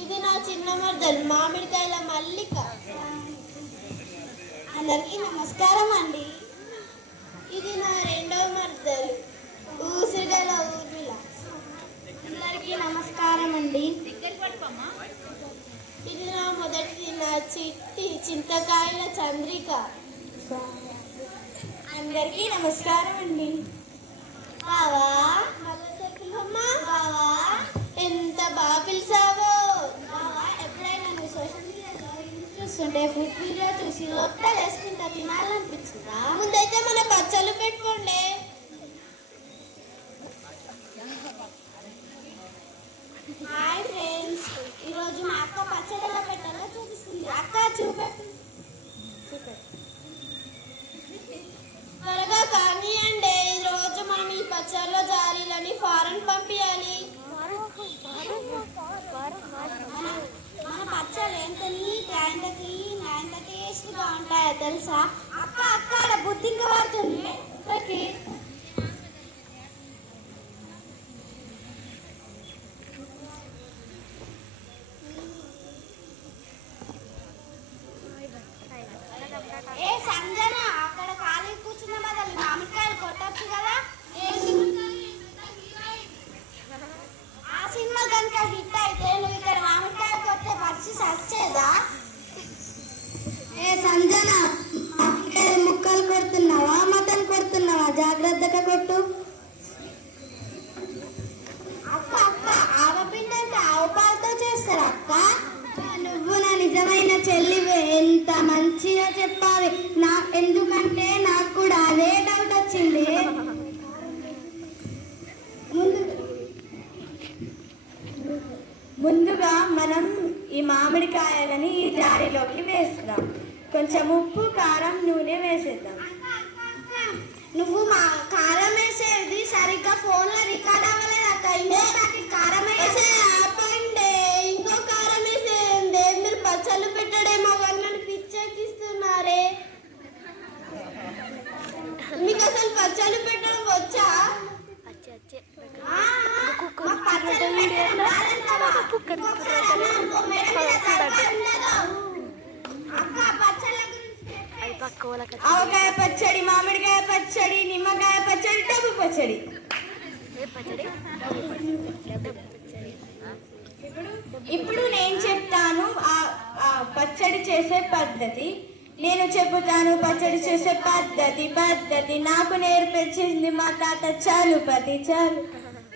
ఇది నా చిన్న మర్దలు మామిడికాయల మల్లిక. అందరికీ నమస్కారం అండి. ఇది నా రెండవ మర్దలు ఊసిగల ఊర్మిళ. అందరికీ నమస్కారం అండి. ఇది నా మొదటి నా చిట్టి చింతకాయల చంద్రిక. అందరికీ నమస్కారం అండి. బావా బావా ఎంత బాగా పిలిచావో. బావా ఎప్పుడైనా నువ్వు సోషల్ మీడియాలో చూస్తుంటే ఫుడ్ వీడియో చూసి ఒక్క వేసుకుంటా తినాలనిపించిందా? ముందైతే మన పచ్చళ్ళు పెట్టుకోండి. హాయ్ ఫ్రెండ్స్, ఈరోజు మా అక్క పచ్చడి ఎలా పెట్టాలో చూపిస్తుంది. అక్క చూపెట్టు. త్వరగా కానీయండి. ఈరోజు మనం ఈ పచ్చళ్ళలో జారీలని ఫారెన్ పంపించాలి. మన పచ్చళ్ళు ఎంత నీట్ ఎంత క్లీన్ ఎంత టేస్ట్గా ఉంటాయో తెలుసా? అక్క అక్కడ బుద్ధిగా పడుతుంది. ఏ సంజన, అక్కడ ఖాళీ కూర్చున్న బదులు మామిడికాయలు కొట్టచ్చు కదా. ఆ సినిమా కనుక హిట్ అయితే నువ్వు ఇక్కడ మామిడికాయలు కొట్టే పరిస్థితి వచ్చేదా? ఏ సంజన, మామిడికాయలు ముక్కలు కొడుతున్నావా మటన్ కొడుతున్నావా? జాగ్రత్తగా కొట్టు. అక్క అక్క ఆవపిండి అంటే ఆవు పాలతో చేస్తారా అక్క? నువ్వు నా నిజమైన చెల్లివే. ఎంత మంచిగా చెప్పావి. ఎందుకంటే నాకు కూడా అదే డౌట్ వచ్చింది. ముందుగా మనం ఈ మామిడికాయలని ఈ జారీలోకి వేస్తాం. కొంచెం ఉప్పు కారం నూనె వేసేద్దాం. నువ్వు మా కారం వేసేది సరిగ్గా ఫోన్లో రికార్డ్ అవ్వలేదు అక్క. ఇంకోటి కారం వేసే ఆపండి. ఇంకో కారం వేసేయండి. మీరు పచ్చళ్ళు పెట్టడేమో వాళ్ళని పిచ్చెక్కిస్తున్నారే. మీకు అసలు పచ్చళ్ళు పెట్టడం వచ్చా? ఆవకాయ పచ్చడి, మామిడికాయ పచ్చడి, నిమ్మకాయ పచ్చడి, డబ్బు పచ్చడి. ఇప్పుడు నేను చెప్తాను ఆ పచ్చడి చేసే పద్ధతి. నేను చెబుతాను పచ్చడి చేసే పద్ధతి. నాకు నేర్పించింది మా తాత చాలుపతి. చాలు